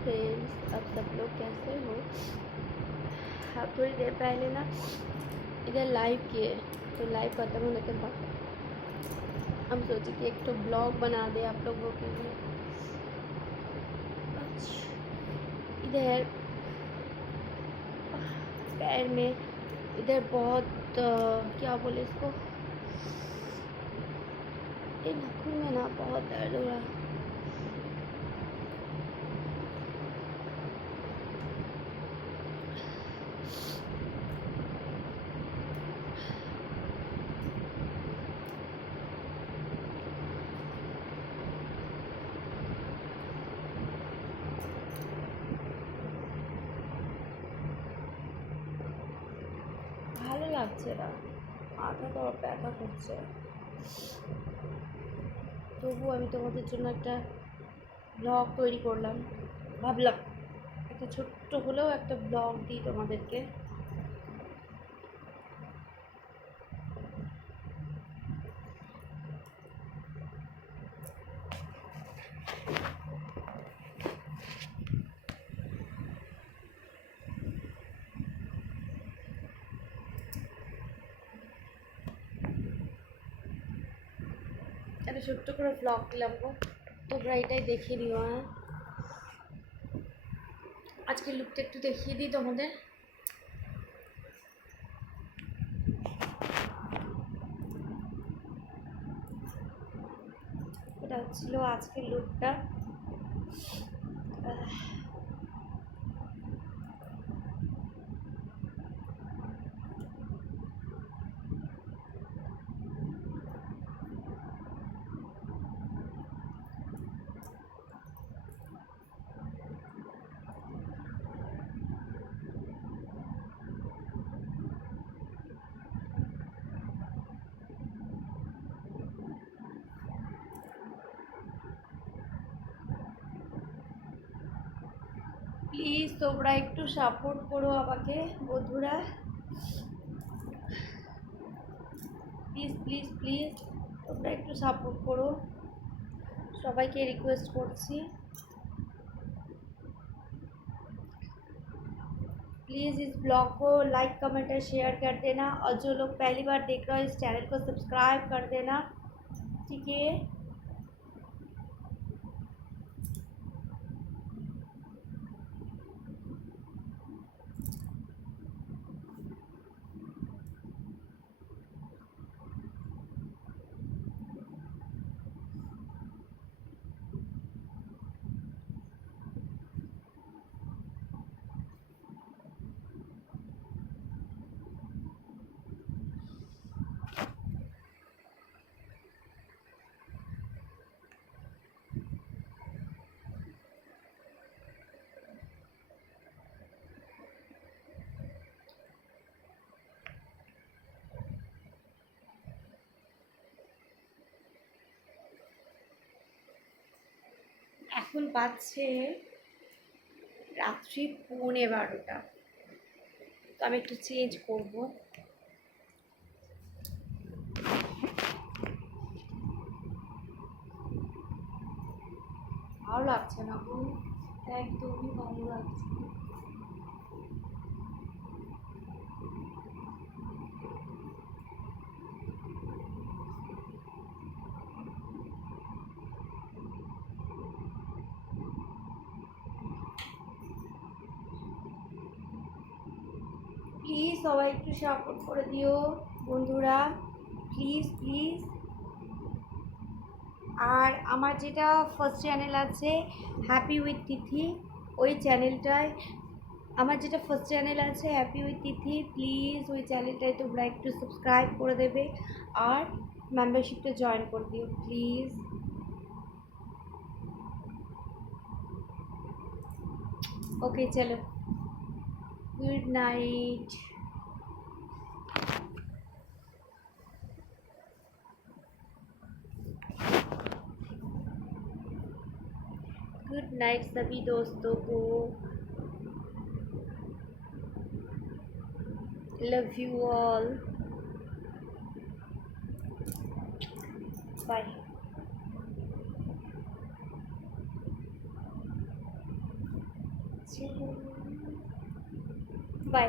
Friends, अब सब लोग कैसे हो? अब थोड़ी देर पहले ना इधर लाइव किए, तो लाइव खत्म होने के बाद हम सोचे कि एक तो ब्लॉग बना दे आप लोगों के लिए। इधर पैर में इधर बहुत क्या बोले इसको, ये नाखून में ना बहुत दर्द हो रहा है। ভালো লাগছে না, মাথাটা ব্যথা করছে। তবু আমি তোমাদের জন্য একটা ব্লগ তৈরি করলাম, ভাবলাম একটা ছোট্ট হলেও একটা ব্লগ দিই তোমাদেরকে। একটা ছোট্ট করে ব্লগ দিলাম গো, তোমরা এটাই দেখে নিও। হ্যাঁ, আজকে লুকটা একটু দেখিয়ে দিই তোমাদের। এটা ছিল আজকের লুকটা। প্লিজ তোমরা একটু সাপোর্ট করো আমাকে বন্ধুরা, প্লিজ প্লিজ প্লিজ তোমরা একটু সাপোর্ট করো, সবাইকে রিকোয়েস্ট করছি। प्लीज़ इस ब्लॉग को लाइक कमेंट और शेयर कर देना, और जो लोग पहली बार देख रहे हो इस चैनल को सब्सक्राइब कर देना, ठीक है। এখন বাজছে রাত্রি 11:15, তো আমি একটু চেঞ্জ করব। ভালো লাগছে না গো, একদমই ভালো লাগছে না। প্লিজ সবাই একটু সাপোর্ট করে দিও বন্ধুরা, প্লিজ প্লিজ। আর আমার যেটা ফার্স্ট চ্যানেল আছে হ্যাপি উইথ তিথি, ওই চ্যানেলটায় আমার যেটা ফার্স্ট চ্যানেল আছে হ্যাপি উইথ তিথি, প্লিজ ওই চ্যানেলটায় তোমরা একটু সাবস্ক্রাইব করে দেবে আর মেম্বারশিপটা জয়েন করে দিও প্লিজ। ওকে চলো, গুড নাইট। गुड नाइट सभी दोस्तों को, love you all, bye. By.